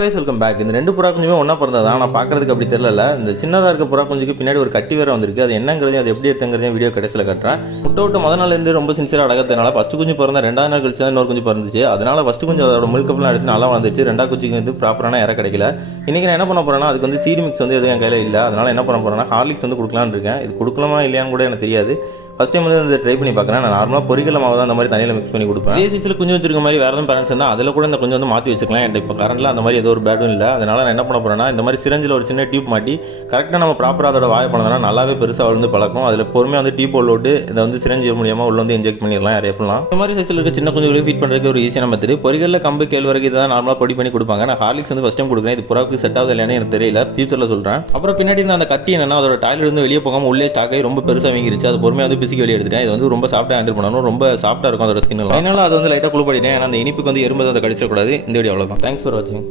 Welcome back. இந்த 2 புறா குஞ்சுமே ஒன்றா பிறந்தது தான். நான் பார்க்குறதுக்கு அப்படி தெரியல. இந்த சின்னதாக இருக்க புறா குஞ்சுக்கு பின்னாடி ஒரு கட்டி வேறு வந்திருக்கு. அது என்னங்கிறதையும் அது எப்படி எடுத்துங்கிறதையும் வீடியோ கடைசியில் கட்டுறேன். விட்டு முதல் நாள்லேருந்து ரொம்ப சின்சியராக அடக்கிறதுனால ஃபஸ்ட்டு குஞ்சு பிறந்த 2வது நாள் கழிச்சு தான் இன்னொரு குஞ்சு பிறந்துச்சு. அதனால் ஃபஸ்ட்டு குஞ்சு அதோட மில்கப்லாம் எடுத்து நல்லா வந்துச்சு. 2வது குஞ்சுக்கு வந்து ப்ராப்பரான இற கிடைக்கல. இன்றைக்கி நான் என்ன பண்ண போகிறேன்னா, அதுக்கு வந்து சீடு மிக்ஸ் வந்து எதுவும் என் கையில் இல்லை. அதனால் என்ன பண்ண போகிறேன்னா, ஹார்லிக்ஸ் வந்து கொடுக்கலான்னு இருக்கேன். இது கொடுக்கலாமா இல்லையான்னு கூட எனக்கு தெரியாது. ஃபஸ்ட் டைம் வந்து இந்த ட்ரை பண்ணி பார்க்குறேன். நான் நார்மலாக பொரிக்கல மாவு தான் அந்த மாதிரி தண்ணியில் மிக்ஸ் பண்ணி கொடுப்பேன். சீசில் குஞ்சு வச்சிருக்க மாதிரி வேறு எதுவும் பேரண்ட்ஸ் இருந்தால் அதில் கூட இந்த கொஞ்சம் வந்து மாற்றி வச்சுக்கலாம். என்கிட்ட இப்போ கரண்டில் அந்த மாதிரி ஏதோ ஒரு பேடும் இல்லை. அதனால் நான் என்ன பண்ண போகிறேன்னா, இந்த மாதிரி சிரஞ்சில் ஒரு சின்ன டியூப் மாட்டி கரெக்டாக நம்ம ப்ராப்பராக அதோட வாயை பண்ணோம்னா நல்லாவே பெருசாக வந்து பழக்கம். அதில் பொறுமையாக வந்து டியூப் உள்ளோட்டு இதை வந்து சிரஞ்சி மூலியமாக உள்ள வந்து இன்ஜெக்ட் பண்ணிடலாம். இறப்பலாம். இந்த மாதிரி சைஸில் இருக்க சின்ன குஞ்சுகளுக்கு ஃபீட் பண்ணுறதுக்கு ஒரு ஈஸியான மெத்தட். பொரிகளில் கம்பு கேழ்வரகு இதான் நார்மலாக பொடி பண்ணி கொடுப்பாங்க. நான் ஹார்லிக்ஸ் வந்து ஃபஸ்ட் டைம் கொடுக்குறேன். இது புறாவுக்கு செட் ஆகுது இல்லையானு எனக்கு தெரியல. ஃபியூச்சரில் சொல்கிறேன். அப்புறம் பின்னாடி அந்த கட்டி என்னன்னா, அதோட டாய்லெட் வந்து வெளியே போகாமல் உள்ளே ஸ்டாக் ஆகி ரொம்ப பெருசாக வீங்கிருச்சு. அது பொறுமையாக வந்து பிசிக்கி வெளியே எடுத்துட்டேன். இது வந்து ரொம்ப சாஃப்டாக ஹேண்டில் பண்ணணும். ரொம்ப சாஃப்டாக இருக்கும் அதோட ஸ்கின். அதனால அது வந்து லைட்டாக குளிப்பாடிட்டேன். ஏன்னா அந்த இனிப்புக்கு வந்து எறும்பு அதை கடிச்சிடக்கூடாது. இந்த வீடியோ அவ்வளோதான். தேங்க்ஸ் ஃபார் வாட்சிங்.